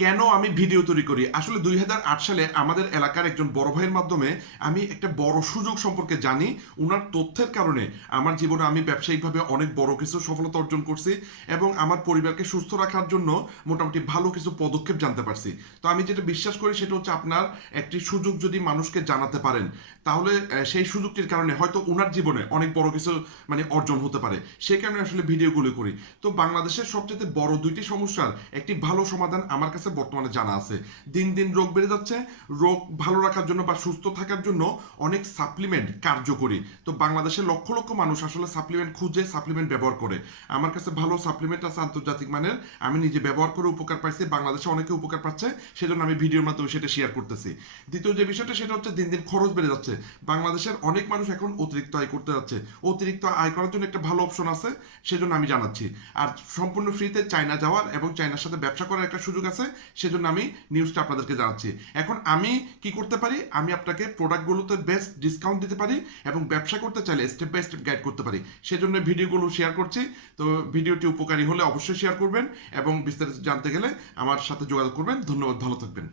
কেন আমি ভিডিও তৈরি করি? আসলে ২০০৮ সালে আমাদের এলাকার একজন বড় ভাইয়ের মাধ্যমে আমি একটা বড় সুযোগ সম্পর্কে জানি। উনার তথ্যের কারণে আমার জীবনে আমি ব্যবসায়িকভাবে অনেক বড় কিছু সফলতা অর্জন করছি এবং আমার পরিবারকে সুস্থ রাখার জন্য মোটামুটি ভালো কিছু পদক্ষেপ জানতে পারছি। তো আমি যেটা বিশ্বাস করি সেটা হচ্ছে আপনার একটি সুযোগ যদি মানুষকে জানাতে পারেন, তাহলে সেই সুযোগটির কারণে হয়তো উনার জীবনে অনেক বড় কিছু অর্জন হতে পারে। সেই কারণে আসলে ভিডিওগুলো করি। তো বাংলাদেশের সবচেয়ে বড় ২টি সমস্যার একটি ভালো সমাধান আমার কাছে বর্তমানে জানা আছে। দিন দিন রোগ বেড়ে যাচ্ছে। রোগ ভালো রাখার জন্য বা সুস্থ থাকার জন্য অনেক সাপ্লিমেন্ট কার্যকরী। তো বাংলাদেশের লক্ষ লক্ষ মানুষ আসলে সাপ্লিমেন্ট খুঁজে সাপ্লিমেন্ট ব্যবহার করে। আমার কাছে ভালো সাপ্লিমেন্ট আছে আন্তর্জাতিক মানের। আমি নিজে ব্যবহার করে উপকার পাইছি, বাংলাদেশে অনেকে উপকার পাচ্ছে। সেজন্য আমি ভিডিওর মাধ্যমে সেটা শেয়ার করতেছি। দ্বিতীয় যে বিষয়টা সেটা হচ্ছে দিন দিন খরচ বেড়ে যাচ্ছে। বাংলাদেশের অনেক মানুষ এখন অতিরিক্ত আয় করতে যাচ্ছে। অতিরিক্ত আয় করার জন্য একটা ভালো অপশন আছে, সেজন্য আমি জানাচ্ছি। আর সম্পূর্ণ ফ্রিতে চায়না যাওয়ার এবং চায়নার সাথে ব্যবসা করার একটা সুযোগ আছে, সেজন্য আমি নিউজটা আপনাদেরকে জানাচ্ছি। এখন আমি কি করতে পারি? আমি আপনাকে প্রোডাক্টগুলোতে বেস্ট ডিসকাউন্ট দিতে পারি এবং ব্যবসা করতে চাইলে স্টেপ বাই স্টেপ গাইড করতে পারি। সেজন্য ভিডিওগুলো শেয়ার করছি। তো ভিডিওটি উপকারী হলে অবশ্যই শেয়ার করবেন এবং বিস্তারিত জানতে গেলে আমার সাথে যোগাযোগ করবেন। ধন্যবাদ, ভালো থাকবেন।